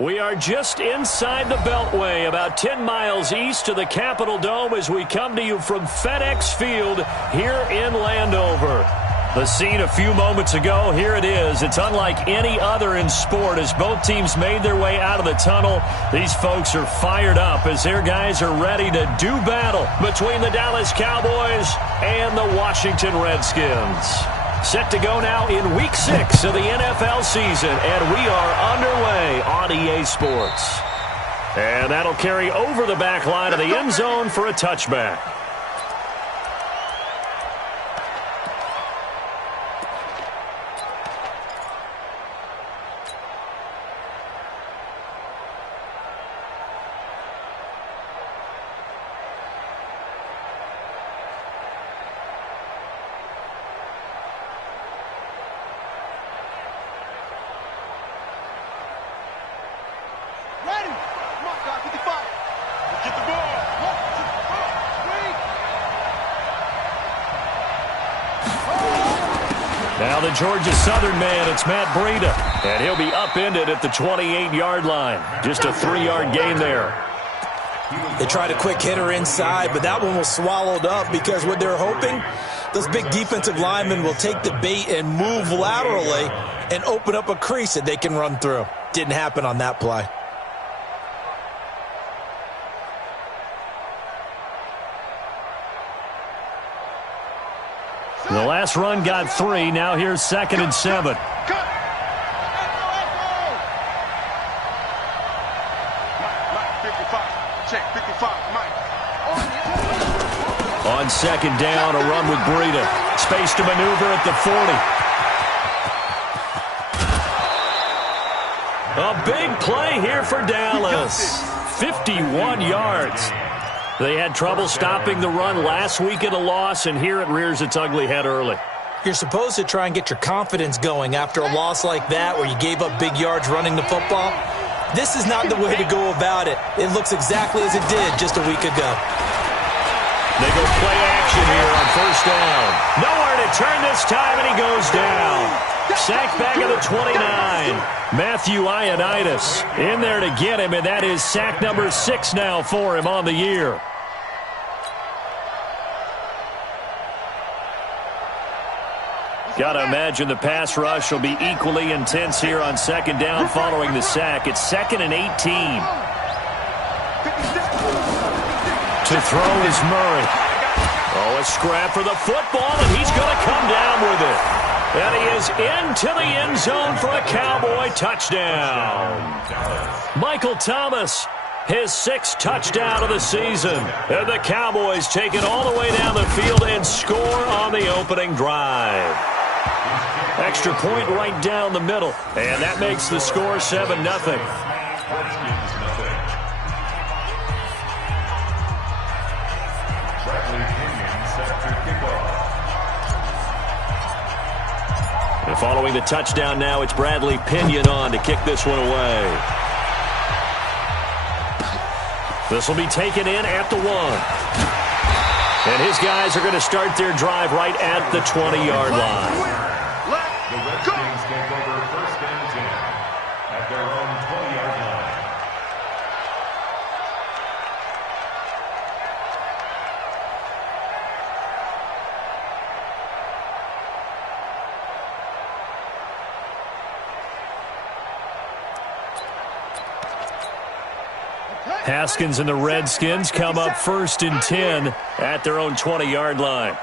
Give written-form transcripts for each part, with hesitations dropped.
We are just inside the Beltway, about 10 miles east of the Capitol Dome as we come to you from FedEx Field here in Landover. The scene a few moments ago, here it is. It's unlike any other in sport as both teams made their way out of the tunnel. These folks are fired up as their guys are ready to do battle between the Dallas Cowboys and the Washington Redskins. Set to go now in Week 6 of the NFL season, and we are underway on EA Sports. And that'll carry over the back line of the end zone for a touchback. Now the Georgia Southern man, it's Matt Breida, and he'll be upended at the 28-yard line. Just a 3-yard gain there. They tried a quick hitter inside, but that one was swallowed up because what they're hoping, those big defensive linemen will take the bait and move laterally and open up a crease that they can run through. Didn't happen on that play. The last run got 3. Now here's 2nd and 7. On 2nd down, a run with Breida. Space to maneuver at the 40. A big play here for Dallas. 51 yards. They had trouble stopping the run last week at a loss, and here it rears its ugly head early. You're supposed to try and get your confidence going after a loss like that where you gave up big yards running the football. This is not the way to go about it. It looks exactly as it did just a week ago. They go play action here on 1st down. Nowhere to turn this time, and he goes down. Sacked back at the 29. Matthew Ioannidis in there to get him, and that is sack number 6 now for him on the year. Got to imagine the pass rush will be equally intense here on 2nd down following the sack. It's 2nd and 18. To throw is Murray. Oh, a scrap for the football, and he's going to come down with it. And he is into the end zone for a Cowboy touchdown. Michael Thomas, his 6th touchdown of the season. And the Cowboys take it all the way down the field and score on the opening drive. Extra point right down the middle. And that makes the score 7-0. And following the touchdown now, it's Bradley Pinion on to kick this one away. This will be taken in at the 1. And his guys are going to start their drive right at the 20-yard line. The Redskins take over 1st and 10 at their own 20-yard line. Haskins and the Redskins come up 1st and 10 at their own 20-yard line.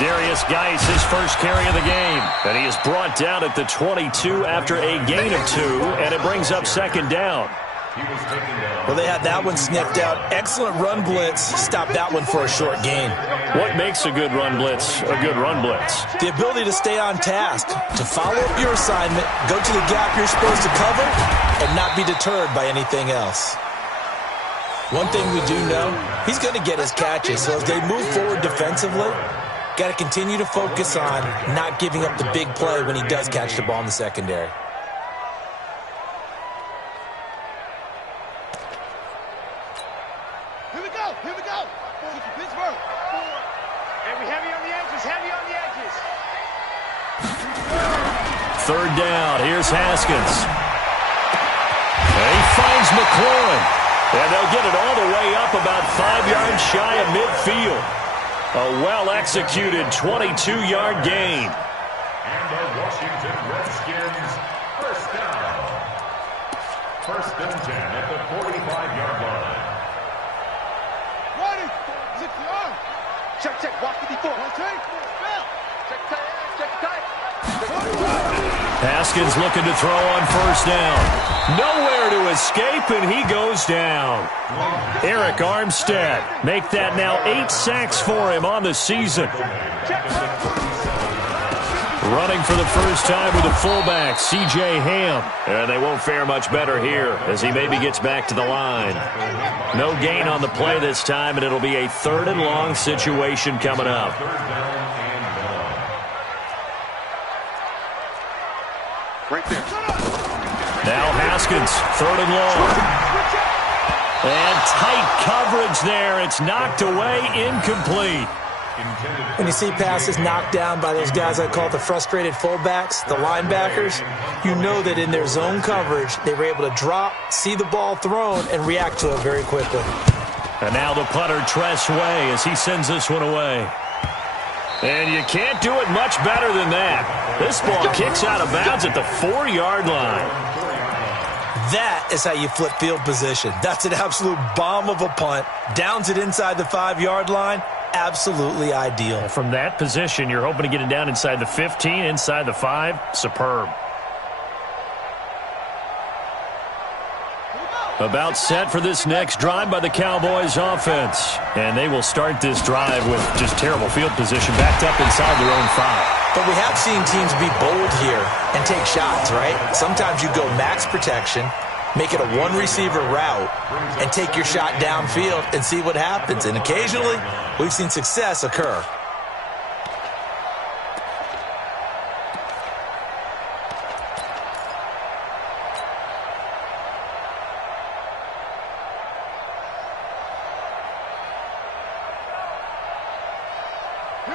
Darius Geis, his first carry of the game. And he is brought down at the 22 after a gain of 2, and it brings up 2nd down. Well, they had that one sniffed out. Excellent run blitz. Stopped that one for a short gain. What makes a good run blitz a good run blitz? The ability to stay on task, to follow up your assignment, go to the gap you're supposed to cover, and not be deterred by anything else. One thing we do know, he's going to get his catches. So as they move forward defensively, got to continue to focus on not giving up the big play when he does catch the ball in the secondary. Here we go. Pittsburgh. Heavy on the edges. Third down. Here's Haskins. And he finds McLaurin. And they'll get it all the way up about 5 yards shy of midfield. A well-executed 22-yard gain. And the Washington Redskins first down. First and 10 at the 45-yard line. Ready, 6 yards. Check, walk 54. Check tight. Haskins looking to throw on first down. Nowhere to escape, and he goes down. Eric Armstead, make that now 8 sacks for him on the season. Running for the first time with a fullback, C.J. Ham. And they won't fare much better here as he maybe gets back to the line. No gain on the play this time, and it'll be a 3rd and long situation coming up. Right there. Now Haskins, 3rd and long. And tight coverage there. It's knocked away, incomplete. When you see passes knocked down by those guys I call the frustrated fullbacks, the linebackers, you know that in their zone coverage, they were able to drop, see the ball thrown, and react to it very quickly. And now the punter, Tress Way, as he sends this one away. And you can't do it much better than that. This ball kicks out of bounds at the 4-yard line. That is how you flip field position. That's an absolute bomb of a punt. Downs it inside the 5-yard line. Absolutely ideal. From that position, you're hoping to get it down inside the 15, inside the 5. Superb. About set for this next drive by the Cowboys offense. And they will start this drive with just terrible field position backed up inside their own 5. But we have seen teams be bold here and take shots, right? Sometimes you go max protection, make it a one-receiver route, and take your shot downfield and see what happens. And occasionally, we've seen success occur.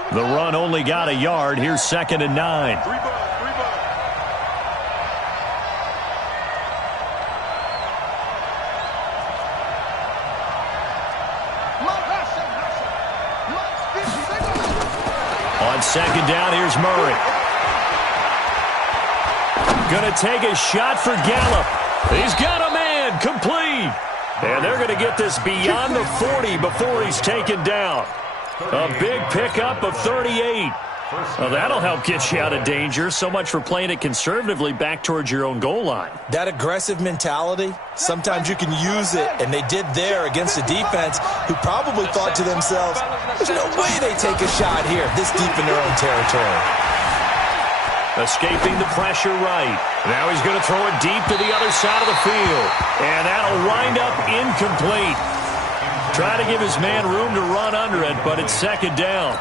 The run only got a yard. Here's 2nd and 9. On 2nd down, here's Murray. Gonna take a shot for Gallup. He's got a man, complete. And they're gonna get this beyond the 40 before he's taken down. A big pickup of 38. Well, that'll help get you out of danger. So much for playing it conservatively back towards your own goal line. That aggressive mentality, sometimes you can use it, and they did there against a defense who probably thought to themselves, there's no way they take a shot here this deep in their own territory. Escaping the pressure right. Now he's going to throw it deep to the other side of the field. And that'll wind up incomplete. Trying to give his man room to run under it, but it's 2nd down.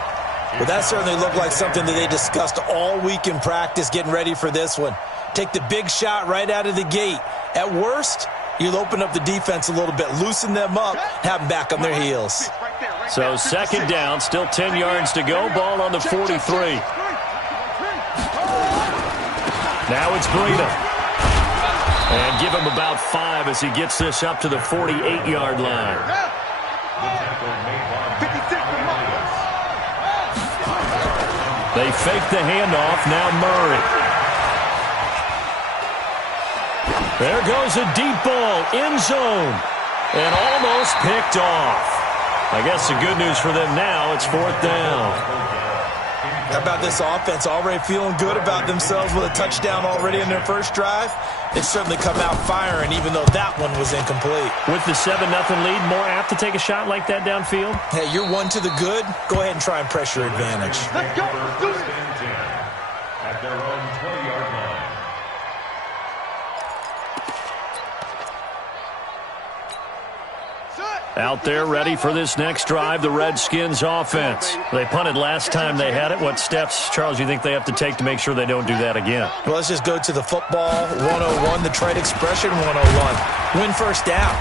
Well, that certainly looked like something that they discussed all week in practice getting ready for this one. Take the big shot right out of the gate. At worst, you'll open up the defense a little bit, loosen them up, have them back on their heels. So 2nd down, still 10 yards to go. Ball on the 43. Now it's Breida. And give him about 5 as he gets this up to the 48-yard line. They fake the handoff. Now Murray. There goes a deep ball. End zone. And almost picked off. I guess the good news for them now, it's 4th down. How about this offense already feeling good about themselves with a touchdown already in their first drive? They've certainly come out firing, even though that one was incomplete. With the 7-0 lead, more apt to take a shot like that downfield? Hey, you're one to the good. Go ahead and try and press your advantage. Let's go. Do it. At their own 20-yard line. Out there ready for this next drive, the Redskins offense. They punted last time they had it. What steps, Charles, you think they have to take to make sure they don't do that again? Well, let's just go to the football 101, the trade expression 101. Win first down.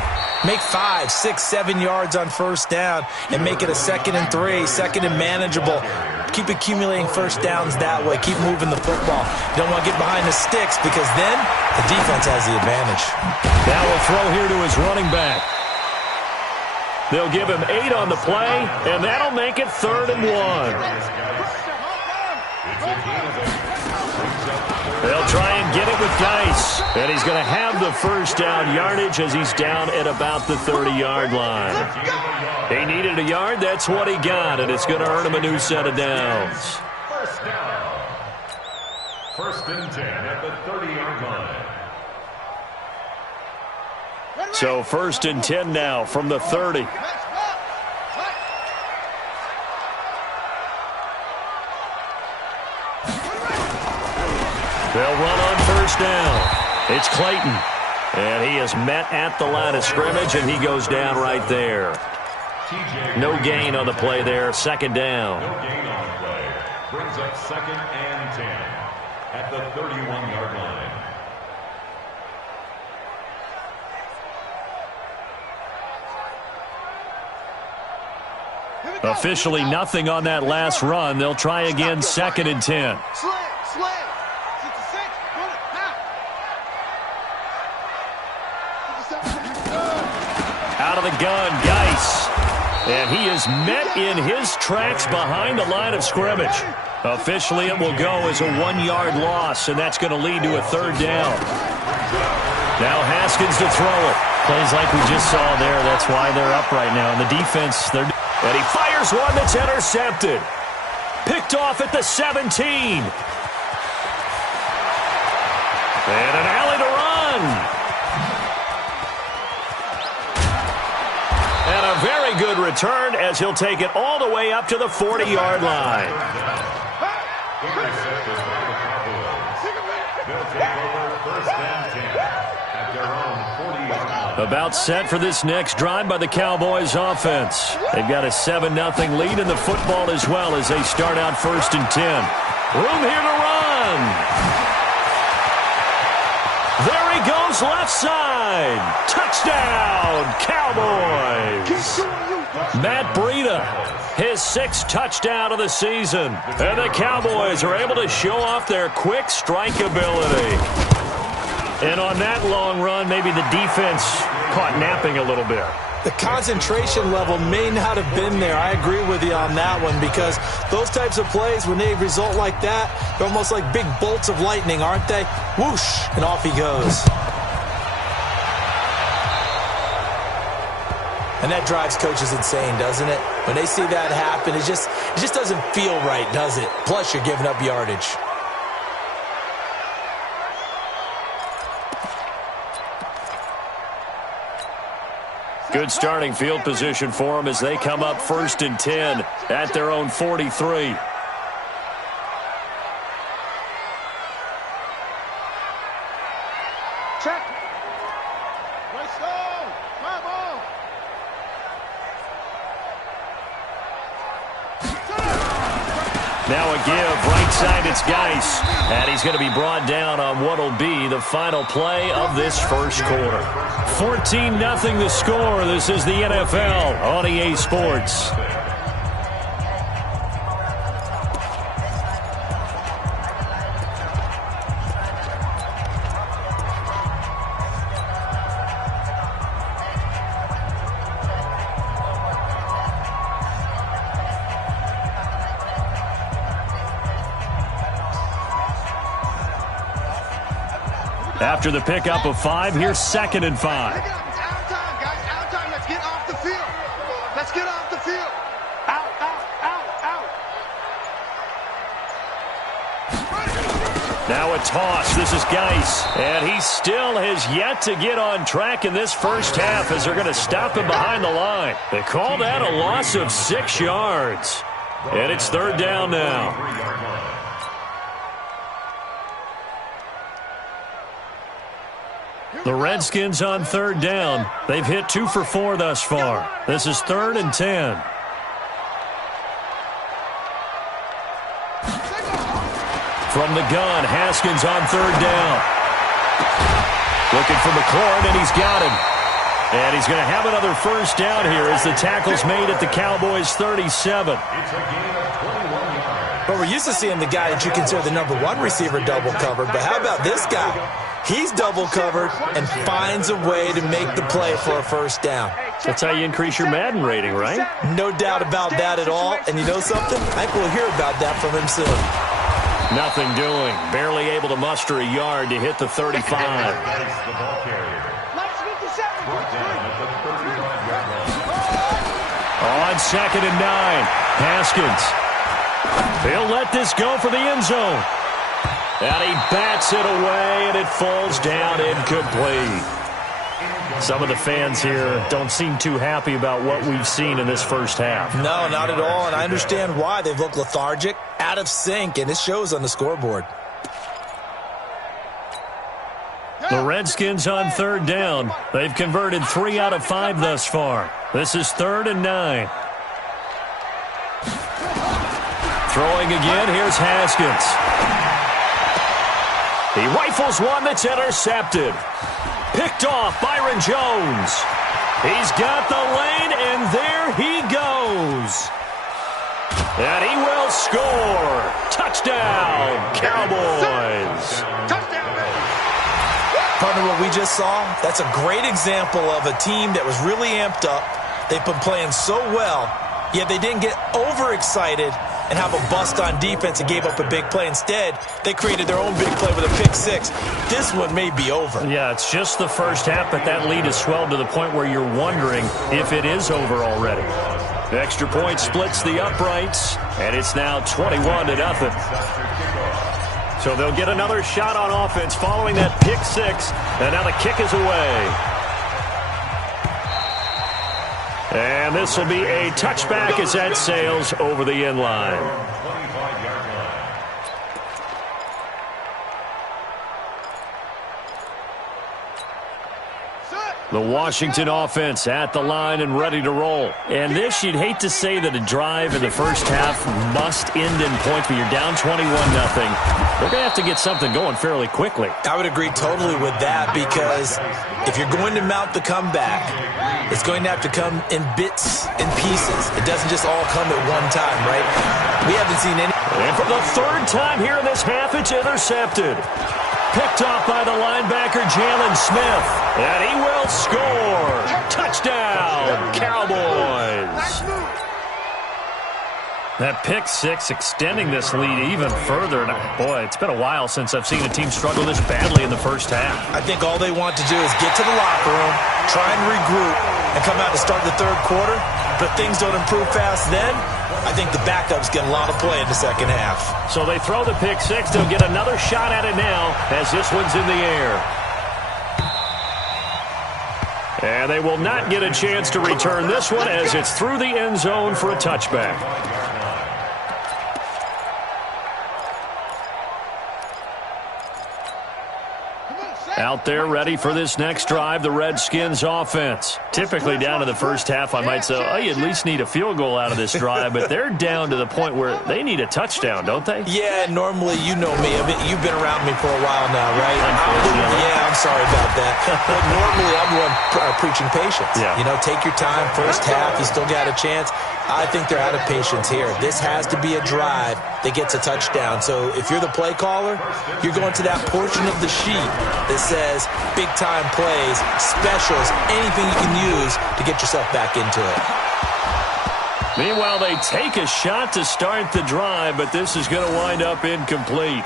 Make 5, 6, 7 yards on first down and make it a 2nd and 3, 2nd and manageable. Keep accumulating first downs that way. Keep moving the football. You don't want to get behind the sticks because then the defense has the advantage. Now we'll throw here to his running back. They'll give him 8 on the play, and that'll make it 3rd and 1. They'll try and get it with Geis, and he's going to have the first down yardage as he's down at about the 30-yard line. He needed a yard. That's what he got, and it's going to earn him a new set of downs. First down. 1st and 10 at the 30-yard line. So 1st and 10 now from the 30. They'll run on 1st down. It's Clayton. And he is met at the line of scrimmage, and he goes down right there. No gain on the play there. 2nd down. No gain on the play. Brings up 2nd and 10 at the 31-yard line. Officially nothing on that last run. They'll try again 2nd and 10. Out of the gun, Geis. And he is met in his tracks behind the line of scrimmage. Officially, it will go as a 1-yard loss, and that's going to lead to a 3rd down. Now Haskins to throw it. Plays like we just saw there. That's why they're up right now. And the defense, and he fires one that's intercepted. Picked off at the 17. And an alley to run. And a very good return as he'll take it all the way up to the 40-yard line. Intercepted by the Cowboys. They'll take over 1st and 10 at their own 40-yard line. About set for this next drive by the Cowboys offense. They've got a 7-0 lead in the football as well as they start out 1st and 10. Room here to run. There he goes left side. Touchdown, Cowboys. Matt Breida, his 6th touchdown of the season. And the Cowboys are able to show off their quick strike ability. And on that long run, maybe the defense caught napping a little bit. The concentration level may not have been there. I agree with you on that one because those types of plays, when they result like that, they're almost like big bolts of lightning, aren't they? Whoosh, and off he goes. And that drives coaches insane, doesn't it? When they see that happen, it just doesn't feel right, does it? Plus, you're giving up yardage. Good starting field position for them as they come up 1st and 10 at their own 43. Check. Let's go. Come on. Now a give, right side, it's Geis. And he's going to be brought down on what will be the final play of this 1st quarter. 14-0 the score. This is the NFL on EA Sports. After the pickup of 5, here's 2nd and 5. It's out of time, guys. Out of time. Let's get off the field. Let's get off the field. Out, out, out, out. Now a toss. This is Geis. And he still has yet to get on track in this 1st half as they're going to stop him behind the line. They call that a loss of 6 yards. And it's 3rd down now. The Redskins on 3rd down. They've hit 2 for 4 thus far. This is 3rd and 10. From the gun, Haskins on 3rd down. Looking for McLaurin, and he's got him. And he's going to have another 1st down here as the tackle's made at the Cowboys' 37. It's a gain of 21 yards. But we're used to seeing the guy that you consider the number one receiver double covered. But how about this guy? He's double covered and finds a way to make the play for a first down. That's how you increase your Madden rating, right? No doubt about that at all. And you know something? I think we'll hear about that from him soon. Nothing doing. Barely able to muster a yard to hit the 35. On 2nd and 9, Haskins. He'll let this go for the end zone. And he bats it away, and it falls down incomplete. Some of the fans here don't seem too happy about what we've seen in this first half. No, not at all, and I understand why. They've looked lethargic, out of sync, and it shows on the scoreboard. The Redskins on 3rd down. They've converted 3 out of 5 thus far. This is 3rd and 9. Throwing again, here's Haskins. He rifles one that's intercepted. Picked off, Byron Jones. He's got the lane, and there he goes. And he will score. Touchdown, Cowboys. Partner, what we just saw, that's a great example of a team that was really amped up. They've been playing so well, yet they didn't get overexcited and have a bust on defense and gave up a big play. Instead, they created their own big play with a pick-6. This one may be over. Yeah, it's just the first half, but that lead has swelled to the point where you're wondering if it is over already. The extra point splits the uprights, and it's now 21-0. So they'll get another shot on offense following that pick-6, and now the kick is away. And this will be a touchback as that sails over the end line. The Washington offense at the line and ready to roll. And this, you'd hate to say that a drive in the first half must end in points, but you're down 21-0. They're going to have to get something going fairly quickly. I would agree totally with that, because if you're going to mount the comeback, it's going to have to come in bits and pieces. It doesn't just all come at one time, right? We haven't seen any. And for the 3rd time here in this half, it's intercepted. Picked off by the linebacker, Jalen Smith. And he will score. Touchdown, Cowboys. That pick-6 extending this lead even further. And boy, it's been a while since I've seen a team struggle this badly in the first half. I think all they want to do is get to the locker room, try and regroup, and come out to start the 3rd quarter. But if things don't improve fast then, I think the backups get a lot of play in the second half. So they throw the pick-6. They'll get another shot at it now as this one's in the air. And they will not get a chance to return this one as it's through the end zone for a touchback. Out there ready for this next drive, the Redskins offense. Typically down to the first half, I might say, oh, you at least need a field goal out of this drive, but they're down to the point where they need a touchdown, don't they? Yeah, normally, you know me. You've been around me for a while now, right? Yeah, I'm sorry about that. But normally, I'm one preaching patience. Yeah. You know, take your time. First half, you still got a chance. I think they're out of patience here. This has to be a drive that gets a touchdown. So if you're the play caller, you're going to that portion of the sheet that says big-time plays, specials, anything you can use to get yourself back into it. Meanwhile, they take a shot to start the drive, but this is going to wind up incomplete.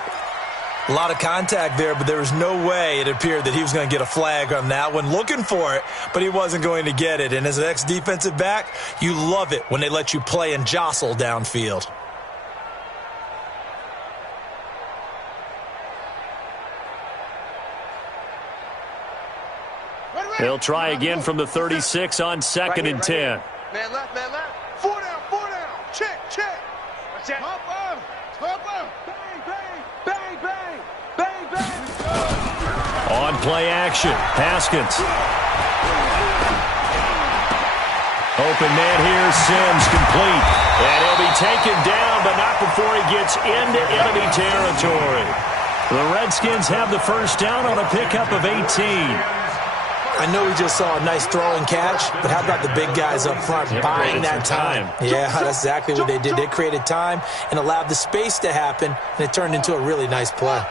A lot of contact there, but there was no way it appeared that he was going to get a flag on that one. Looking for it, but he wasn't going to get it. And as an ex-defensive back, you love it when they let you play and jostle downfield. They'll try again from the 36 on 2nd and 10. Man left, man left. 4 down, 4 down. Check, check. Watch out. Top up. Bang, bang, bang, bang, bang, bang. On play action, Haskins. Open man here, Sims complete. And he'll be taken down, but not before he gets into enemy territory. The Redskins have the first down on a pickup of 18. I know we just saw a nice throw and catch, but how about the big guys up front buying that time? Yeah, that's exactly what they did. They created time and allowed the space to happen, and it turned into a really nice play.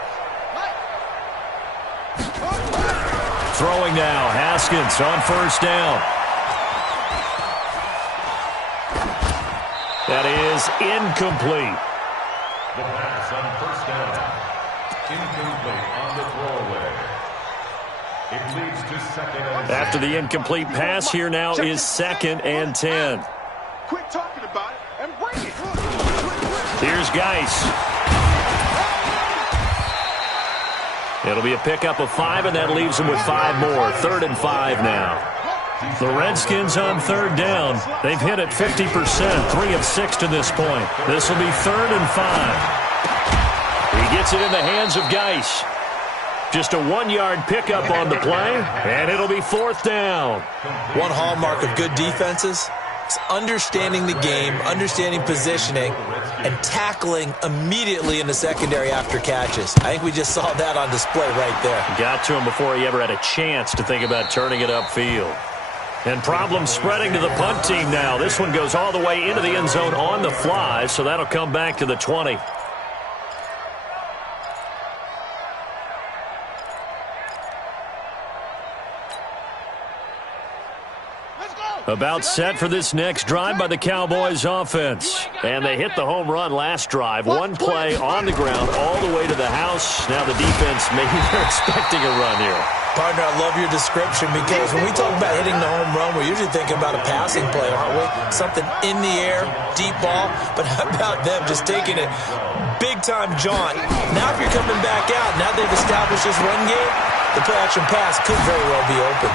Throwing now, Haskins on first down. That is incomplete. The pass on first down. Incomplete on the throwaway. It leads to second and 10. After the incomplete pass, here now is 2nd and 10. Quit talking about it and bring it. Here's Geis. It'll be a pickup of 5, and that leaves them with 5 more. 3rd and 5 now. The Redskins on 3rd down. They've hit it 50%, 3 of 6 to this point. This will be 3rd and 5. He gets it in the hands of Geis. Just a 1-yard pickup on the play, and it'll be 4th down. One hallmark of good defenses is understanding the game, understanding positioning, and tackling immediately in the secondary after catches. I think we just saw that on display right there. Got to him before he ever had a chance to think about turning it upfield. And problems spreading to the punt team now. This one goes all the way into the end zone on the fly, so that'll come back to the 20. About set for this next drive by the Cowboys offense. And they hit the home run last drive. One play on the ground all the way to the house. Now the defense, maybe they're expecting a run here. Partner, I love your description because when we talk about hitting the home run, we're usually thinking about a passing play, aren't we? Something in the air, deep ball. But how about them just taking it big-time jaunt? Now if you're coming back out, now they've established this run game, the play-action pass could very well be open.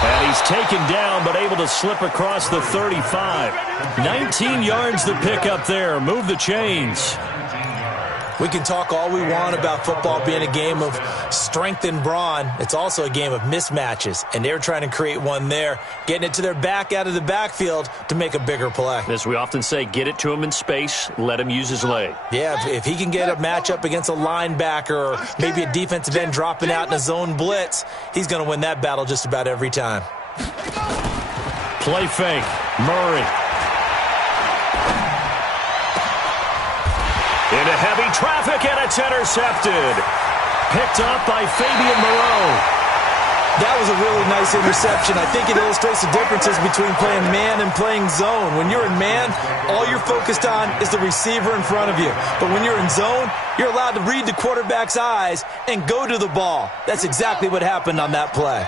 And he's taken down, but able to slip across the 35. 19 yards to pick up there. Move the chains. We can talk all we want about football being a game of strength and brawn. It's also a game of mismatches, and they're trying to create one there, getting it to their back out of the backfield to make a bigger play. As we often say, get it to him in space, let him use his leg. Yeah, if he can get a matchup against a linebacker or maybe a defensive end dropping out in a zone blitz, he's going to win that battle just about every time. Play fake. Murray. Into heavy traffic, and it's intercepted. Picked up by Fabian Moreau. That was a really nice interception. I think it illustrates the differences between playing man and playing zone. When you're in man, all you're focused on is the receiver in front of you. But when you're in zone, you're allowed to read the quarterback's eyes and go to the ball. That's exactly what happened on that play.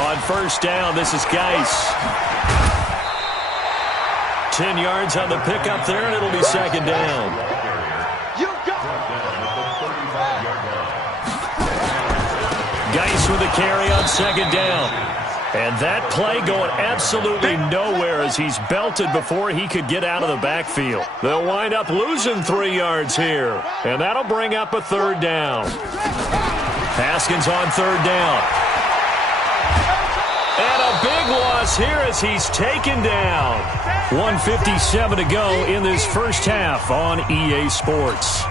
On first down, this is Geis. 10 yards on the pickup there, and it'll be 2nd down. Geis with a carry on 2nd down. And that play going absolutely nowhere as he's belted before he could get out of the backfield. They'll wind up losing 3 yards here. And that'll bring up a 3rd down. Haskins on 3rd down. And a big loss here as he's taken down. 1:57 to go in this first half on EA Sports.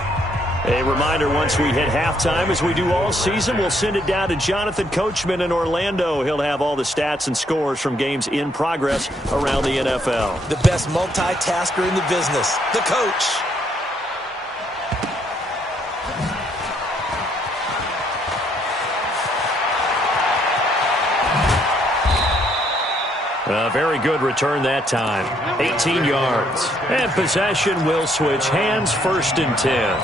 A reminder, once we hit halftime, as we do all season, we'll send it down to Jonathan Coachman in Orlando. He'll have all the stats and scores from games in progress around the NFL. The best multitasker in the business, the coach. A very good return that time. 18 yards. And possession will switch hands, 1st and 10.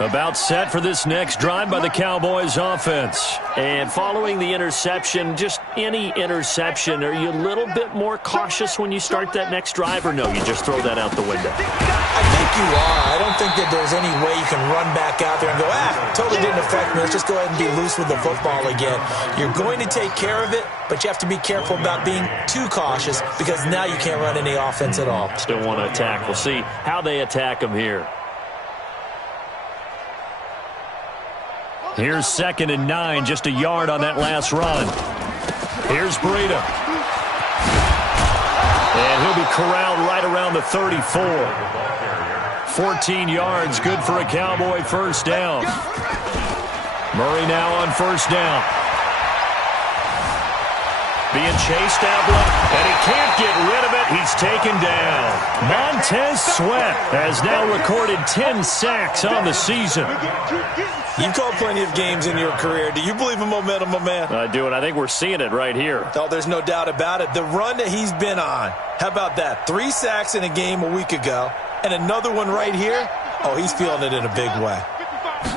About set for this next drive by the Cowboys offense. And following the interception, just any interception, are you a little bit more cautious when you start that next drive, or no, you just throw that out the window? I think you are. I don't think that there's any way you can run back out there and go, totally didn't affect me. Let's just go ahead and be loose with the football again. You're going to take care of it, but you have to be careful about being too cautious because now you can't run any offense at all. Still want to attack. We'll see how they attack them here. Here's 2nd and 9, just a yard on that last run. Here's Breida. And he'll be corralled right around the 34. 14 yards, good for a Cowboy first down. Murray now on first down. Being chased out left, and he can't get rid of it. He's taken down. Montez Sweat has now recorded 10 sacks on the season. You've called plenty of games in your career. Do you believe in momentum, my man? I do, and I think we're seeing it right here. Oh, there's no doubt about it. The run that he's been on. How about that? 3 sacks in a game a week ago, and another one right here. Oh, he's feeling it in a big way.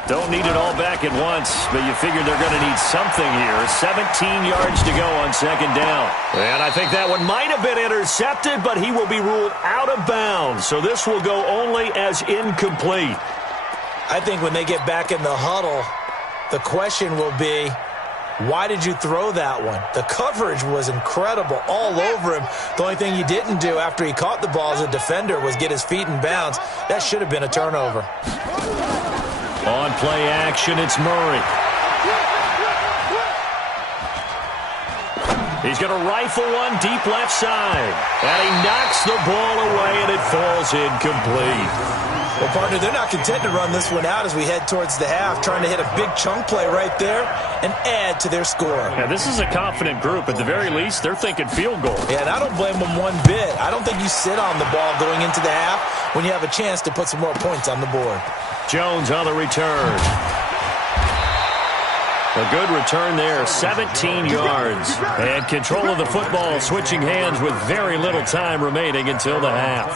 Don't need it all back at once, but you figure they're going to need something here. 17 yards to go on second down. And I think that one might have been intercepted, but he will be ruled out of bounds. So this will go only as incomplete. I think when they get back in the huddle, the question will be, why did you throw that one? The coverage was incredible all over him. The only thing he didn't do after he caught the ball as a defender was get his feet in bounds. That should have been a turnover. On play action, it's Murray. He's going to rifle one deep left side. And he knocks the ball away, and it falls incomplete. Well, partner, they're not content to run this one out as we head towards the half, trying to hit a big chunk play right there and add to their score. Yeah, this is a confident group. At the very least, they're thinking field goal. Yeah, and I don't blame them one bit. I don't think you sit on the ball going into the half when you have a chance to put some more points on the board. Jones on the return. A good return there, 17 yards. And control of the football, switching hands with very little time remaining until the half.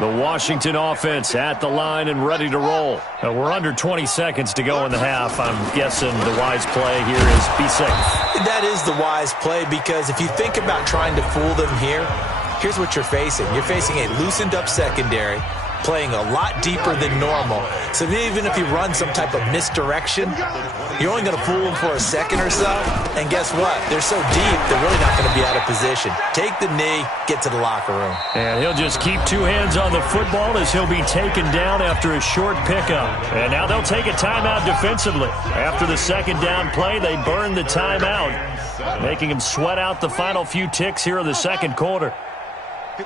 The Washington offense at the line and ready to roll. We're under 20 seconds to go in the half. I'm guessing the wise play here is be safe. That is the wise play, because if you think about trying to fool them here, here's what you're facing. You're facing a loosened up secondary, playing a lot deeper than normal. So even if you run some type of misdirection, you're only going to fool them for a second or so. And guess what? They're so deep, they're really not going to be out of position. Take the knee, get to the locker room. And he'll just keep 2 hands on the football as he'll be taken down after a short pickup. And now they'll take a timeout defensively. After the second down play, they burn the timeout, making him sweat out the final few ticks here in the second quarter. To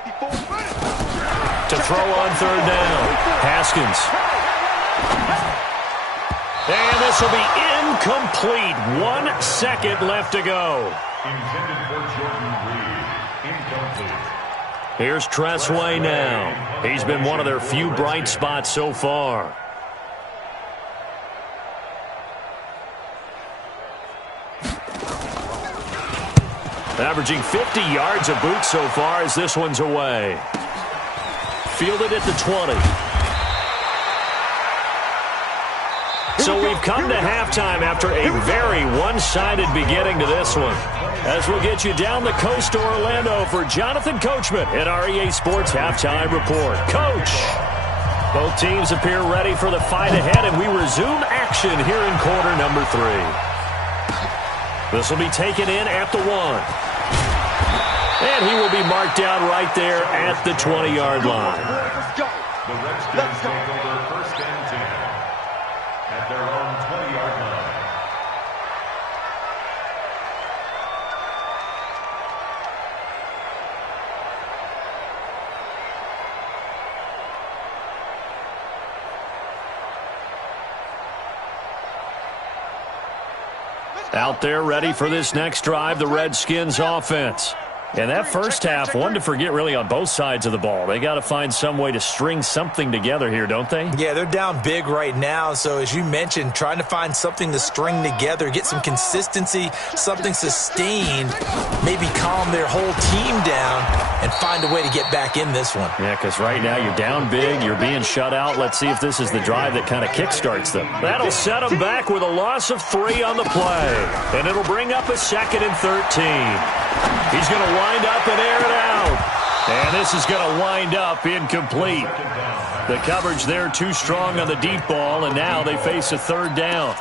throw on third down, Haskins. And this will be incomplete. 1 second left to go. Intended for Jordan Reed. Incomplete. Here's Tressway now. He's been one of their few bright spots so far. Averaging 50 yards a boot so far as this one's away. Fielded at the 20. So we've come to halftime after a very one-sided beginning to this one. As we'll get you down the coast to Orlando for Jonathan Coachman in our EA Sports Halftime Report. Coach! Both teams appear ready for the fight ahead, and we resume action here in quarter number 3. This will be taken in at the 1. And he will be marked down right there at the 20-yard line. The Redskins take over first and 10 at their own 20-yard line. Out there ready for this next drive, the Redskins offense. And that first half, one to forget really on both sides of the ball. They got to find some way to string something together here, don't they? Yeah, they're down big right now. So as you mentioned, trying to find something to string together, get some consistency, something sustained, maybe calm their whole team down and find a way to get back in this one. Yeah, because right now you're down big, you're being shut out. Let's see if this is the drive that kind of kickstarts them. That'll set them back with a loss of 3 on the play. And it'll bring up a 2nd and 13. He's going to wind up and air it out. And this is going to wind up incomplete. The coverage there too strong on the deep ball, and now they face a 3rd down.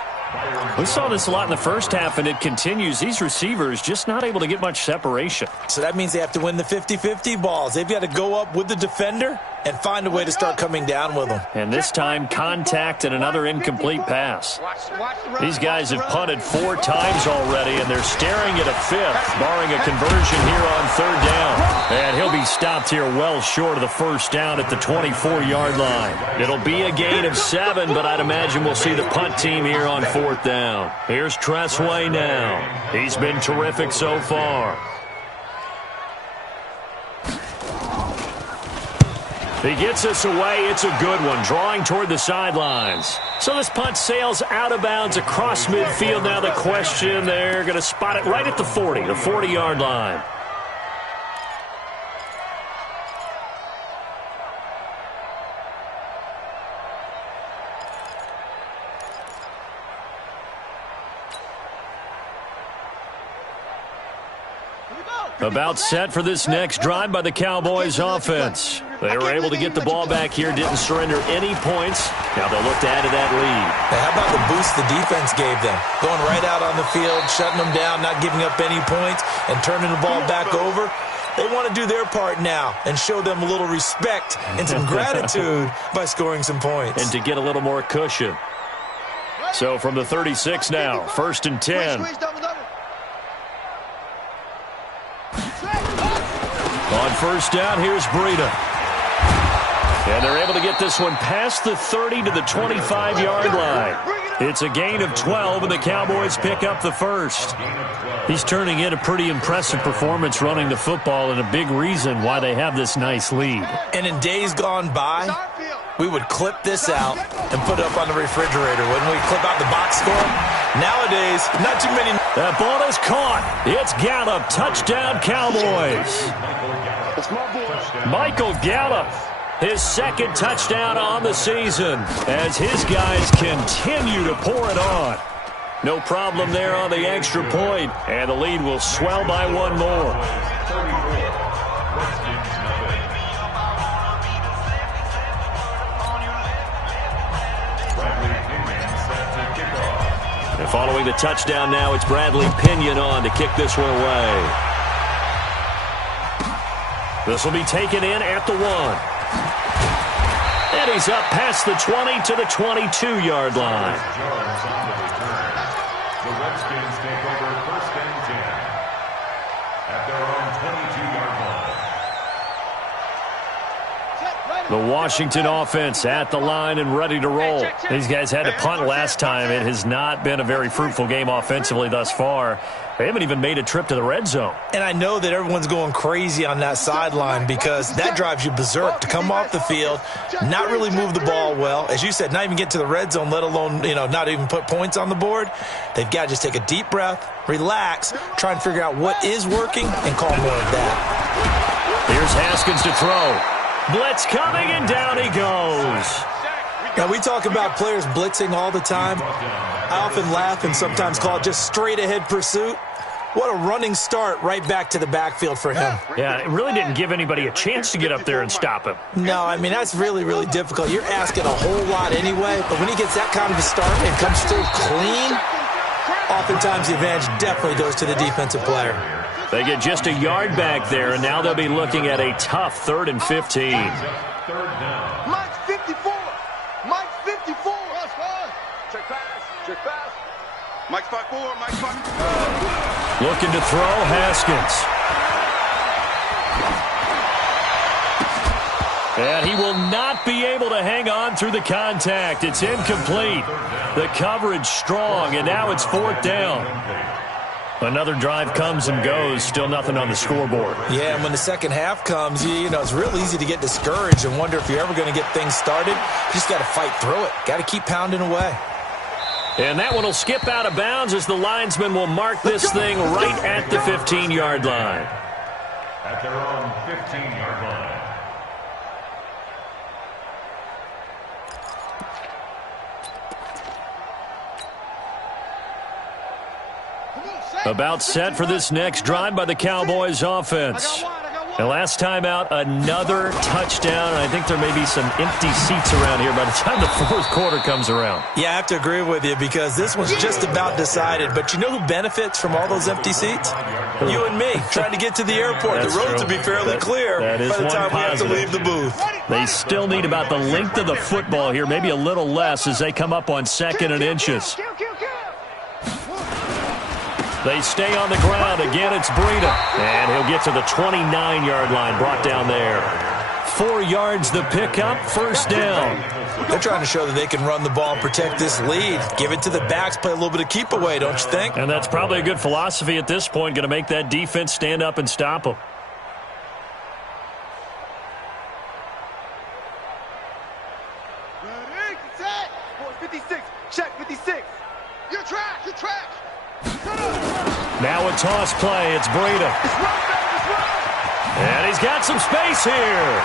We saw this a lot in the first half, and it continues. These receivers just not able to get much separation. So that means they have to win the 50-50 balls. They've got to go up with the defender and find a way to start coming down with them. And this time, contact and another incomplete pass. These guys have punted 4 times already, and they're staring at a 5th, barring a conversion here on 3rd down. And he'll be stopped here well short of the 1st down at the 24-yard line. It'll be a gain of 7, but I'd imagine we'll see the punt team here on 4th down. Here's Tressway now. He's been terrific so far. He gets us away. It's a good one, drawing toward the sidelines. So this punt sails out of bounds across midfield. Now the question, they're going to spot it right at the 40, the 40-yard line. About set for this next drive by the Cowboys offense. They were able to get the ball back here, didn't surrender any points. Now they'll look to add to that lead. How about the boost the defense gave them? Going right out on the field, shutting them down, not giving up any points, and turning the ball back over. They want to do their part now and show them a little respect and some gratitude by scoring some points. And to get a little more cushion. So from the 36 now, 1st and 10. On 1st down, here's Breida. And they're able to get this one past the 30 to the 25-yard line. It's a gain of 12, and the Cowboys pick up the 1st. He's turning in a pretty impressive performance running the football, and a big reason why they have this nice lead. And in days gone by, we would clip this out and put it up on the refrigerator. Wouldn't we clip out the box score? Nowadays, not too many. That ball is caught. It's Gallup. Touchdown, Cowboys. Michael Gallup, his 2nd touchdown on the season as his guys continue to pour it on. No problem there on the extra point, and the lead will swell by 1 more. And following the touchdown now, it's Bradley Pinion on to kick this one away. This will be taken in at the 1. And he's up past the 20 to the 22-yard line. The Redskins take over 1st and 10 at their own 22-yard line. The Washington offense at the line and ready to roll. These guys had to punt last time. It has not been a very fruitful game offensively thus far. They haven't even made a trip to the red zone. And I know that everyone's going crazy on that sideline because that drives you berserk to come off the field, not really move the ball well. As you said, not even get to the red zone, let alone, not even put points on the board. They've got to just take a deep breath, relax, try and figure out what is working, and call more of that. Here's Haskins to throw. Blitz coming, and down he goes. Now, we talk about players blitzing all the time. I often laugh and sometimes call it just straight-ahead pursuit. What a running start right back to the backfield for him. Yeah, it really didn't give anybody a chance to get up there and stop him. No, I mean, that's really, really difficult. You're asking a whole lot anyway, but when he gets that kind of a start and comes through clean, oftentimes the advantage definitely goes to the defensive player. They get just a yard back there, and now they'll be looking at a tough 3rd and 15. Mike's 54. Mike's 54. Check pass. Check pass. Mike's 5-4. Mike's 5-4. Looking to throw, Haskins. And he will not be able to hang on through the contact. It's incomplete. The coverage strong, and now it's 4th down. Another drive comes and goes, still nothing on the scoreboard. Yeah, and when the second half comes, it's real easy to get discouraged and wonder if you're ever going to get things started. You just got to fight through it. Got to keep pounding away. And that one will skip out of bounds as the linesman will mark this thing right at the 15-yard line. At their own 15-yard line. About set for this next drive by the Cowboys offense. And last time out, another touchdown. And I think there may be some empty seats around here by the time the fourth quarter comes around. Yeah, I have to agree with you because this one's just about decided. But you know who benefits from all those empty seats? You and me, trying to get to the airport. That's the roads true. will be fairly clear by the time we have to leave the booth. They still need about the length of the football here, maybe a little less as they come up on 2nd and inches. They stay on the ground. Again, it's Breida. And he'll get to the 29-yard line, brought down there. 4 yards the pickup, first down. They're trying to show that they can run the ball and protect this lead. Give it to the backs, play a little bit of keep away, don't you think? And that's probably a good philosophy at this point, going to make that defense stand up and stop them. Ready, set. 56, check 56. Your track, your track. Now a toss play. It's Breida. And he's got some space here.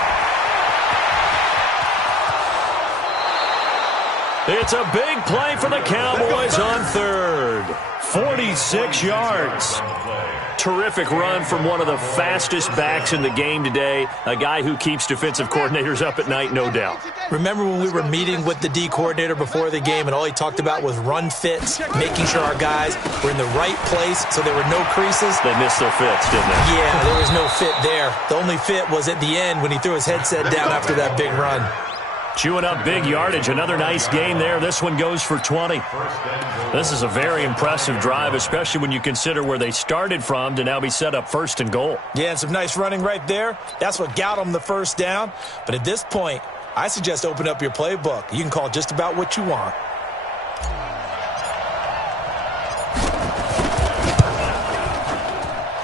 It's a big play for the Cowboys on 3rd. 46 yards. Terrific run from one of the fastest backs in the game today. A guy who keeps defensive coordinators up at night, no doubt. Remember when we were meeting with the D coordinator before the game and all he talked about was run fits, making sure our guys were in the right place so there were no creases? They missed their fits, didn't they? Yeah, there was no fit there. The only fit was at the end when he threw his headset down after that big run. Chewing up big yardage. Another nice gain there. This one goes for 20. This is a very impressive drive, especially when you consider where they started from to now be set up 1st and goal. Yeah, and some nice running right there. That's what got them the first down. But at this point, I suggest open up your playbook. You can call just about what you want.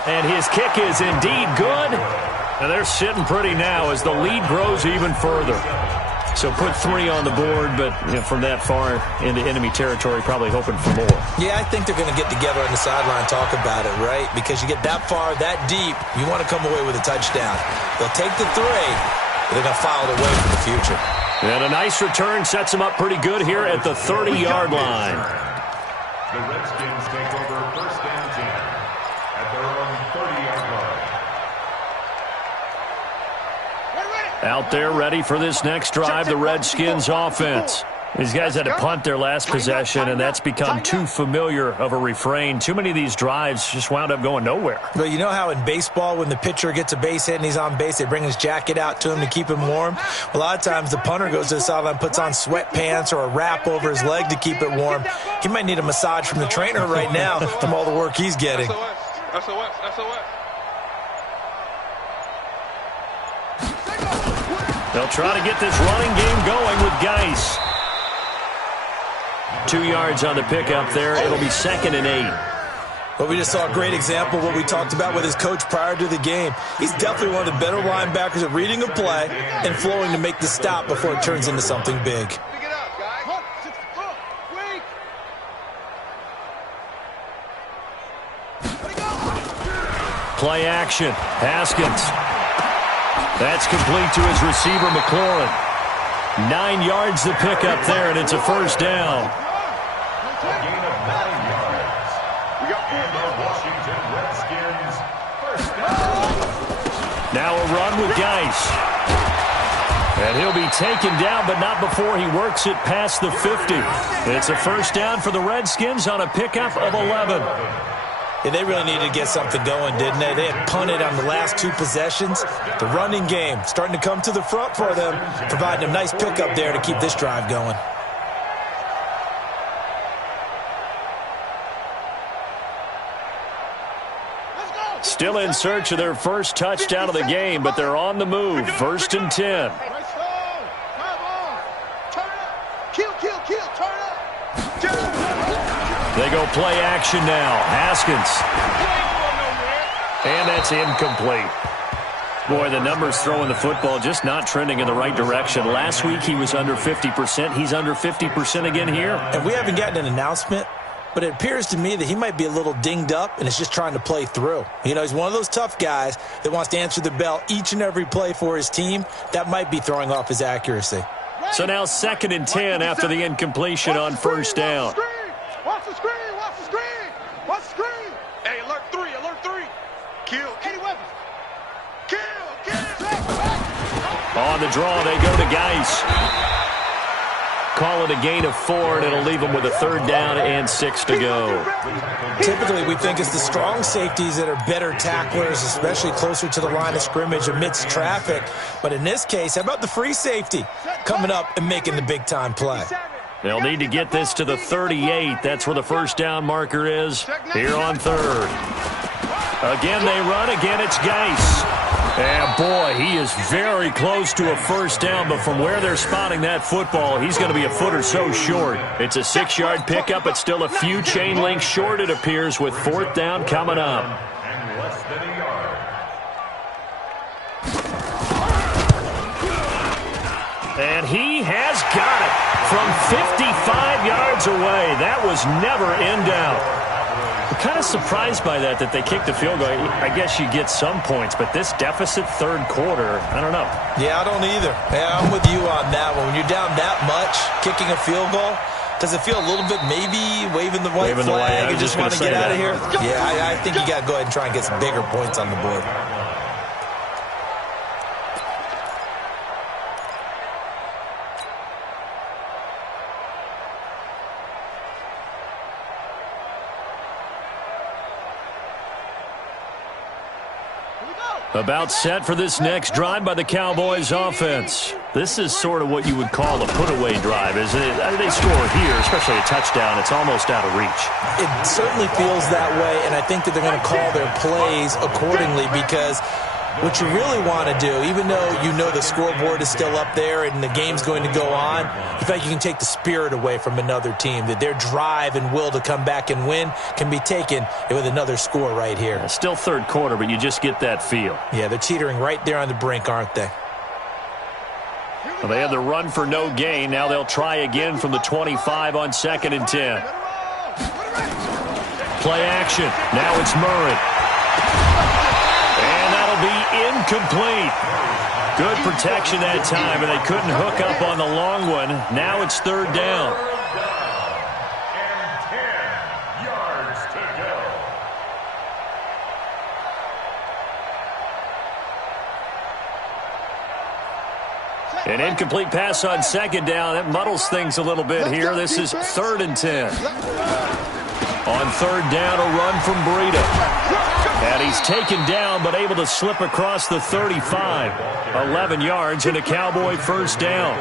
And his kick is indeed good. And they're sitting pretty now as the lead grows even further. So put 3 on the board, but from that far into enemy territory, probably hoping for more. Yeah, I think they're going to get together on the sideline and talk about it, right? Because you get that far, that deep, you want to come away with a touchdown. They'll take the 3, but they're going to file it away for the future. And a nice return sets them up pretty good here at the 30-yard line. The Redskins take over 1st and 10 at their own 30-yard line. Out there ready for this next drive, the Redskins offense. These guys had to punt their last possession, and that's become too familiar of a refrain. Too many of these drives just wound up going nowhere. But you know how in baseball, when the pitcher gets a base hit and he's on base, they bring his jacket out to him to keep him warm? A lot of times the punter goes to the sideline, puts on sweatpants or a wrap over his leg to keep it warm. He might need a massage from the trainer right now from all the work he's getting. SOS. They'll try to get this running game going with Geis. 2 yards on the pickup there. It'll be 2nd and 8. Well, we just saw a great example of what we talked about with his coach prior to the game. He's definitely one of the better linebackers at reading a play and flowing to make the stop before it turns into something big. Pick it up, guys. Play action. Haskins. That's complete to his receiver, McLaurin. 9 yards the pickup there, and it's a first down. A gain of 9 yards. And the Washington Redskins first down. Now a run with Geis. And he'll be taken down, but not before he works it past the 50. It's a first down for the Redskins on a pickup of 11. Yeah, they really needed to get something going, didn't they? They had punted on the last 2 possessions. The running game starting to come to the front for them, providing a nice pickup there to keep this drive going. Still in search of their first touchdown of the game, but they're on the move. 1st and 10. They go play action now. Haskins. And that's incomplete. Boy, the numbers throwing the football just not trending in the right direction. Last week he was under 50%. He's under 50% again here. And we haven't gotten an announcement, but it appears to me that he might be a little dinged up and is just trying to play through. You know, he's one of those tough guys that wants to answer the bell each and every play for his team. That might be throwing off his accuracy. So now 2nd and 10 after the incompletion on first down. Watch the screen! Watch the screen! Watch the screen! Hey, alert 3! Alert 3! Kill! Any weapons! Kill! On the draw, they go to Geis. Call it a gain of 4, and it'll leave them with a 3rd down and 6 to go. Typically, we think it's the strong safeties that are better tacklers, especially closer to the line of scrimmage amidst traffic. But in this case, how about the free safety coming up and making the big-time play? They'll need to get this to the 38. That's where the first down marker is here on 3rd. Again, they run. Again, it's Geis. And, boy, he is very close to a first down, but from where they're spotting that football, he's going to be a foot or so short. It's a 6-yard pickup. It's still a few chain links short, it appears, with 4th down coming up. And less than a yard. And he has got it from 55 yards away. That was never in doubt. I'm kind of surprised by that they kicked the field goal. I guess you get some points, but this deficit 3rd quarter, I don't know. Yeah, I don't either. Yeah, I'm with you on that one. When you're down that much, kicking a field goal, does it feel a little bit maybe waving the white flag and just want to get out of here? Yeah, I think you got to go ahead and try and get some bigger points on the board. About set for this next drive by the Cowboys offense. This is sort of what you would call a put-away drive, isn't it? They score here, especially a touchdown. It's almost out of reach. It certainly feels that way, and I think that they're going to call their plays accordingly because what you really want to do, even though you know the scoreboard is still up there and the game's going to go on, you feel like you can take the spirit away from another team, that their drive and will to come back and win can be taken with another score right here. Still 3rd quarter, but you just get that feel. Yeah, they're teetering right there on the brink, aren't they? Well, they had the run for no gain. Now they'll try again from the 25 on 2nd and 10. Play action. Now it's Murray. Be incomplete. Good protection that time, and they couldn't hook up on the long one. Now it's 3rd down. And 10 yards to go. An incomplete pass on 2nd down. That muddles things a little bit here. This is 3rd and 10. On 3rd down, a run from Breida. And he's taken down, but able to slip across the 35. 11 yards and a Cowboy first down.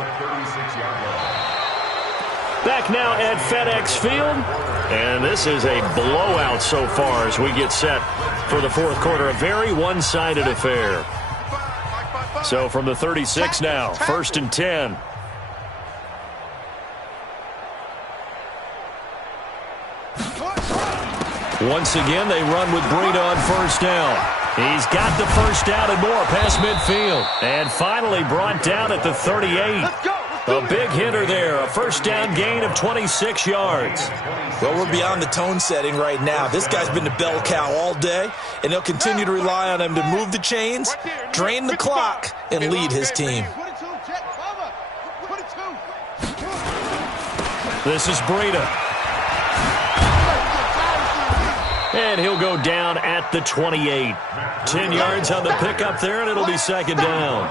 Back now at FedEx Field. And this is a blowout so far as we get set for the 4th quarter. A very one-sided affair. So from the 36 now, 1st and 10. Once again, they run with Breida on 1st down. He's got the first down and more past midfield. And finally brought down at the 38. A big hitter there. A first down gain of 26 yards. Well, we're beyond the tone setting right now. This guy's been the bell cow all day, and they'll continue to rely on him to move the chains, drain the clock, and lead his team. This is Breida. And he'll go down at the 28. 10 yards on the pickup there, and it'll be 2nd down.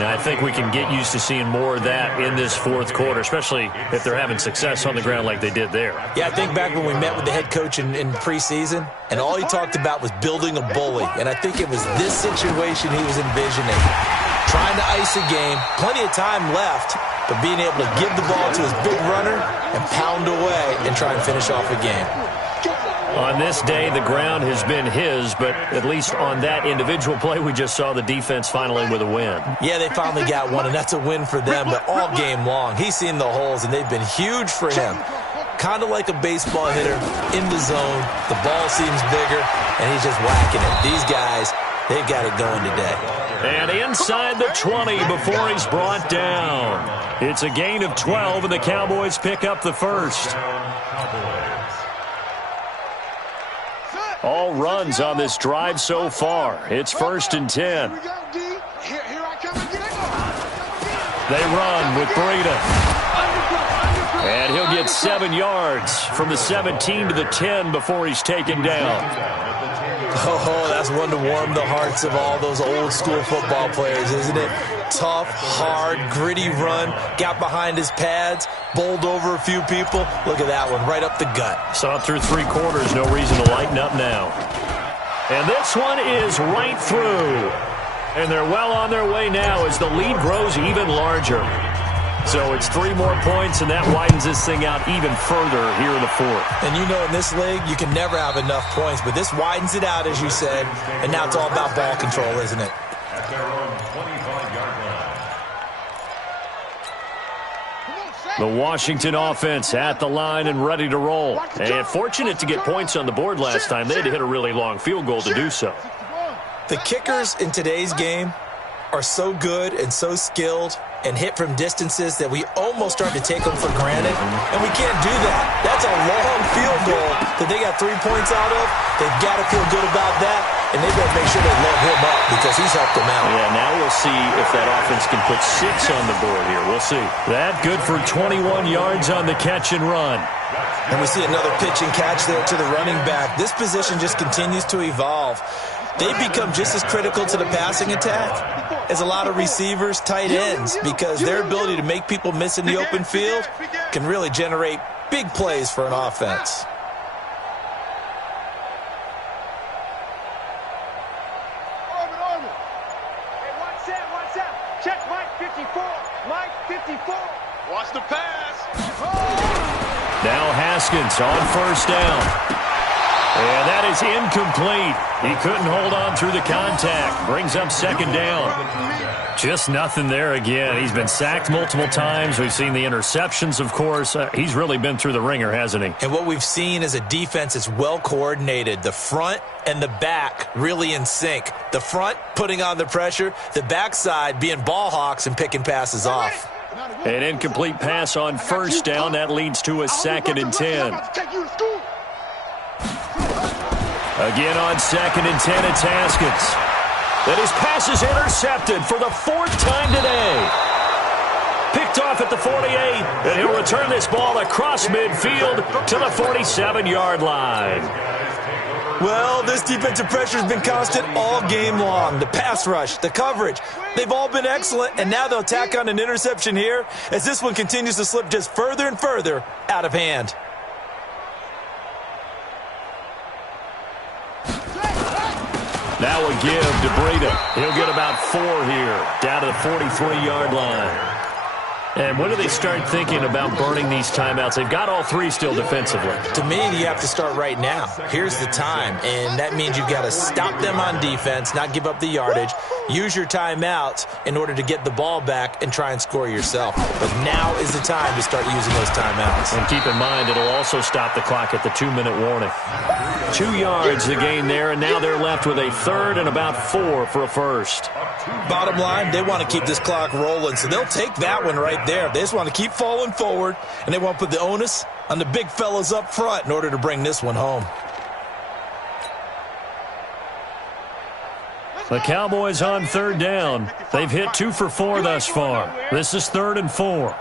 Now, I think we can get used to seeing more of that in this 4th quarter, especially if they're having success on the ground like they did there. Yeah, I think back when we met with the head coach in preseason, and all he talked about was building a bully. And I think it was this situation he was envisioning. Trying to ice a game, plenty of time left, but being able to give the ball to his big runner and pound away and try and finish off a game. On this day, the ground has been his, but at least on that individual play, we just saw the defense finally with a win. Yeah, they finally got one, and that's a win for them, but all game long, he's seen the holes, and they've been huge for him. Kind of like a baseball hitter in the zone. The ball seems bigger, and he's just whacking it. These guys, they've got it going today. And inside the 20 before he's brought down. It's a gain of 12, and the Cowboys pick up the first. All runs on this drive so far. It's 1st and 10. They run with Breida. And he'll get 7 yards from the 17 to the 10 before he's taken down. Oh, that's one to warm the hearts of all those old school football players, isn't it? Tough, hard, gritty run, got behind his pads, bowled over a few people. Look at that one, right up the gut. Saw it through 3 quarters, no reason to lighten up now. And this one is right through. And they're well on their way now as the lead grows even larger. So it's 3 more points, and that widens this thing out even further here in the 4th. And you know in this league, you can never have enough points, but this widens it out, as you said, and now it's all about ball control, isn't it? At their own 25-yard line. The Washington offense at the line and ready to roll. And fortunate to get points on the board last time. They had to hit a really long field goal to do so. The kickers in today's game are so good and so skilled and hit from distances that we almost start to take them for granted, and we can't do that. That's a long field goal that they got 3 points out of. They've got to feel good about that, and they better make sure they load him up because he's helped them out. Yeah, now we'll see if that offense can put 6 on the board here. We'll see. That good for 21 yards on the catch and run. And we see another pitch and catch there to the running back. This position just continues to evolve. They become just as critical to the passing attack as a lot of receivers, tight ends, because their ability to make people miss in the open field can really generate big plays for an offense. Watch that. Check Mike 54. Mike 54. Watch the pass. Now Haskins on first down. And that is incomplete. He couldn't hold on through the contact. Brings up second down. Just nothing there again. He's been sacked multiple times. We've seen the interceptions, of course. He's really been through the ringer, hasn't he? And what we've seen is a defense that's well coordinated. The front and the back really in sync. The front putting on the pressure. The backside being ball hawks and picking passes off. An incomplete pass on first down. That leads to a 2nd and 10. Again on 2nd and 10, it's Haskins. And his pass is intercepted for the 4th time today. Picked off at the 48, and he'll return this ball across midfield to the 47-yard line. Well, this defensive pressure has been constant all game long. The pass rush, the coverage, they've all been excellent, and now they'll tack on an interception here as this one continues to slip just further and further out of hand. Now a give to Breida. He'll get about 4 here, down to the 43-yard line. And when do they start thinking about burning these timeouts? They've got all 3 still defensively. To me, you have to start right now. Here's the time, and that means you've got to stop them on defense, not give up the yardage, use your timeouts in order to get the ball back and try and score yourself. But now is the time to start using those timeouts. And keep in mind, it'll also stop the clock at the 2-minute warning. 2 yards the gain there, and now they're left with a 3rd and about 4 for a first. Bottom line, they want to keep this clock rolling, so they'll take that one right there. They just want to keep falling forward, and they want to put the onus on the big fellas up front in order to bring this one home. The Cowboys on 3rd down. They've hit 2 for 4 thus far. This is 3rd and 4.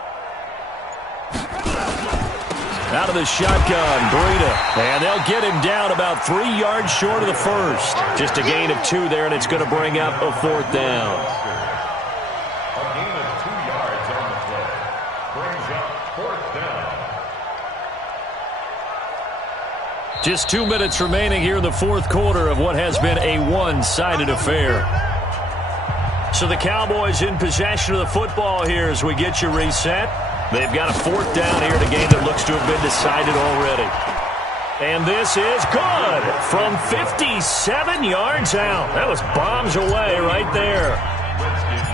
Out of the shotgun, Breida. And they'll get him down about 3 yards short of the first. Just a gain of 2 there, and it's going to bring up a 4th down. A gain of 2 yards on the play. Brings up 4th down. Just 2 minutes remaining here in the 4th quarter of what has been a one-sided affair. So the Cowboys in possession of the football here as we get you reset. They've got a 4th down here in a game that looks to have been decided already. And this is good from 57 yards out. That was bombs away right there.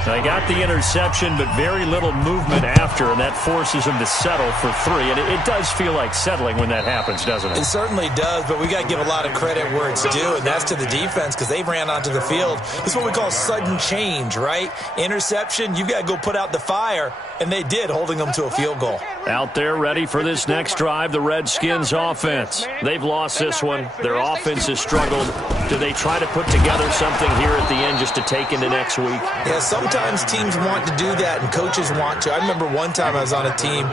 They got the interception, but very little movement after, and that forces them to settle for 3. And it does feel like settling when that happens, doesn't it? It certainly does, but we got to give a lot of credit where it's due, and that's to the defense because they ran onto the field. This is what we call sudden change, right? Interception, you got to go put out the fire, and they did, holding them to a field goal. Out there ready for this next drive, the Redskins offense. They've lost this one. Their offense has struggled. Do they try to put together something here at the end just to take into next week? Yes, sometimes teams want to do that and coaches want to. I remember one time I was on a team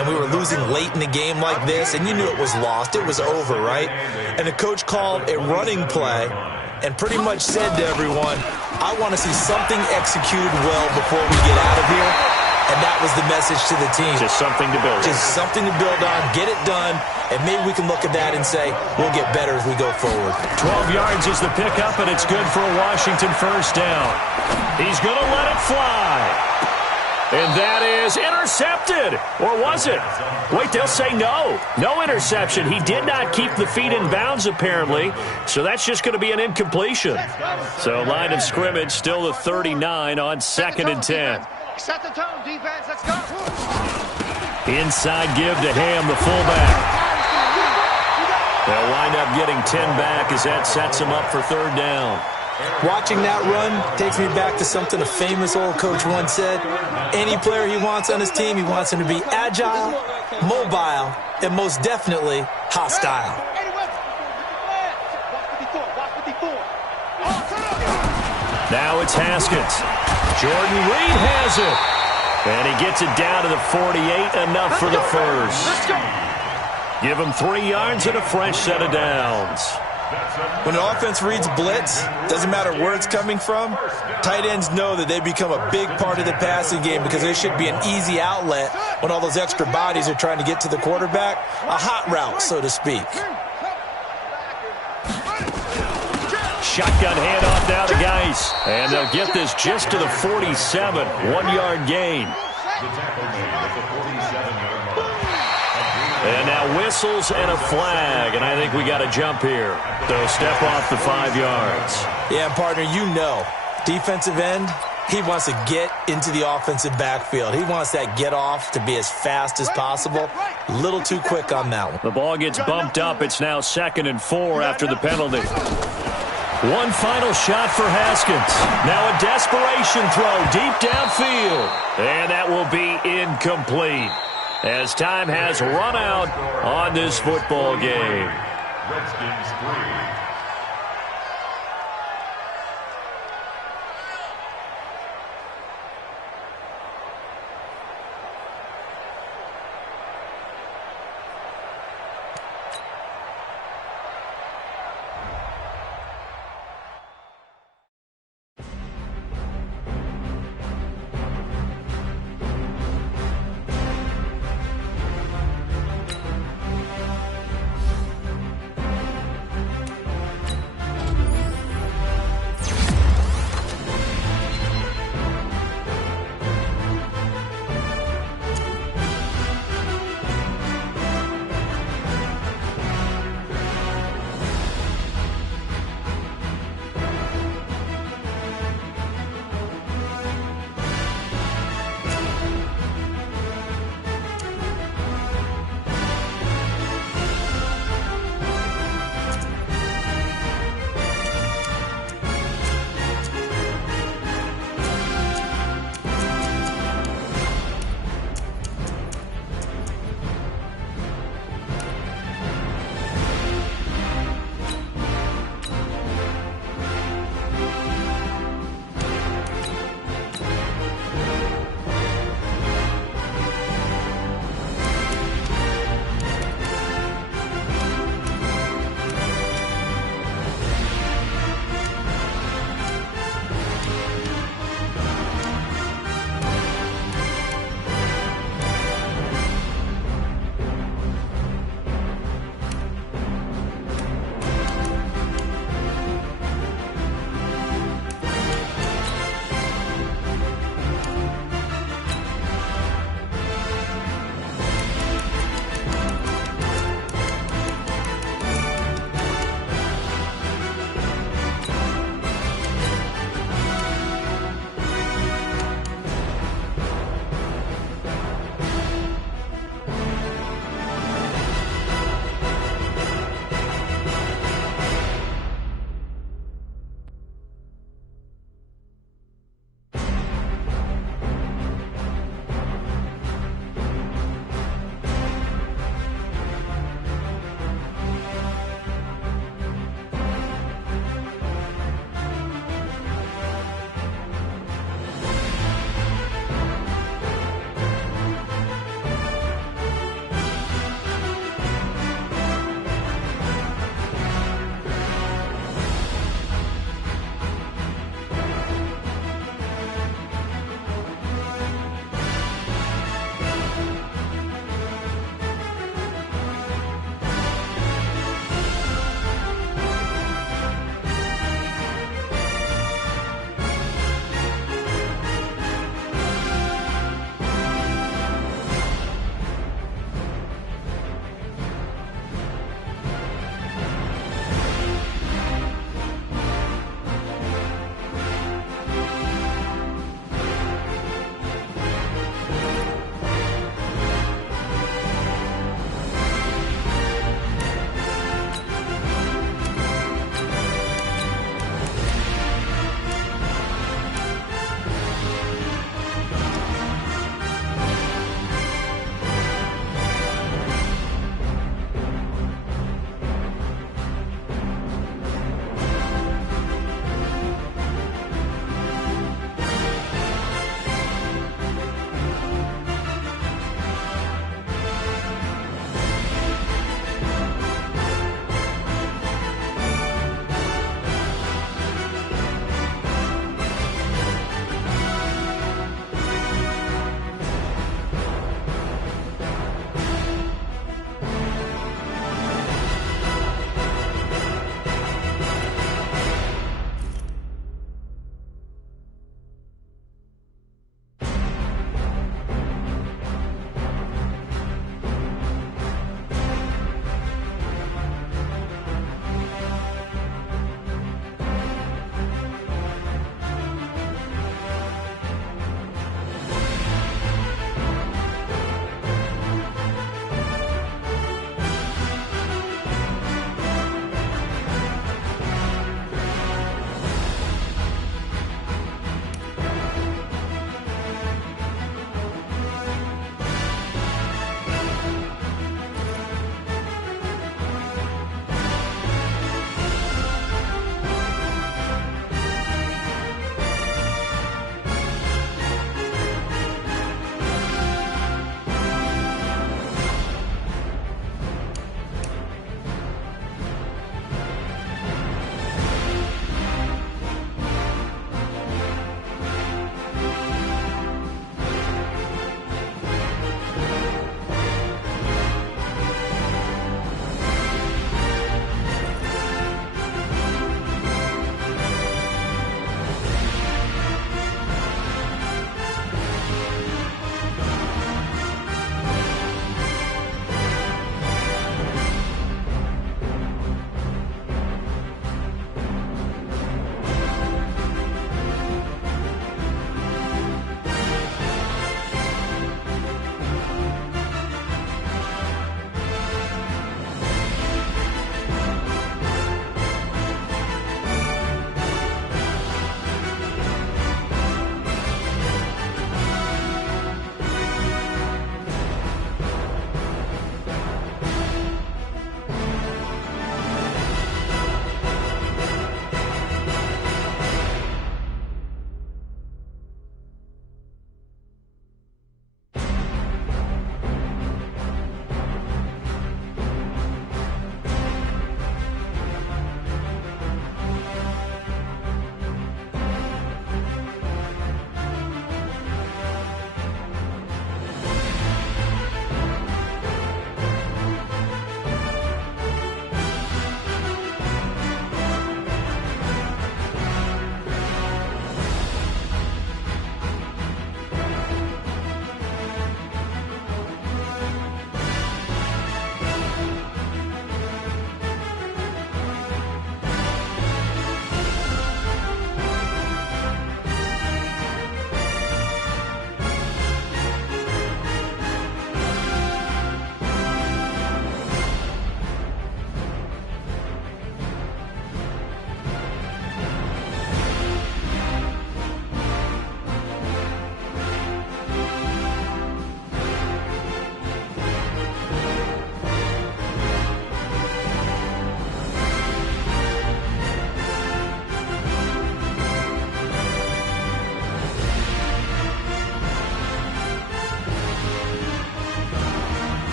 and we were losing late in the game like this, and you knew it was lost. It was over, right? And the coach called a running play and pretty much said to everyone, I want to see something executed well before we get out of here. And that was the message to the team. Just something to build on. Just something to build on, get it done, and maybe we can look at that and say, we'll get better as we go forward. 12 yards is the pickup, and it's good for a Washington first down. He's going to let it fly. And that is intercepted. Or was it? Wait, they'll say no. No interception. He did not keep the feet in bounds, apparently. So that's just going to be an incompletion. So line of scrimmage still the 39 on 2nd and 10. Set the tone, defense. Let's go. Inside give to Ham, the fullback. They'll wind up getting 10 back as that sets him up for 3rd down. Watching that run takes me back to something a famous old coach once said. Any player he wants on his team, he wants him to be agile, mobile, and most definitely hostile. Now it's Haskins. Jordan Reed has it. And he gets it down to the 48, enough for the first. Give him 3 yards and a fresh set of downs. When the offense reads blitz, doesn't matter where it's coming from, tight ends know that they become a big part of the passing game because there should be an easy outlet when all those extra bodies are trying to get to the quarterback. A hot route, so to speak. Shotgun handoff now to Geis. And they'll get this just to the 47. 1-yard gain. And now whistles and a flag. And I think we got a jump here. So step off the 5 yards. Yeah, partner, you know, defensive end, he wants to get into the offensive backfield. He wants that get off to be as fast as possible. A little too quick on that one. The ball gets bumped up. It's now 2nd and 4 after the penalty. One final shot for Haskins. Now a desperation throw deep downfield. And that will be incomplete as time has run out on this football game. Redskins 3,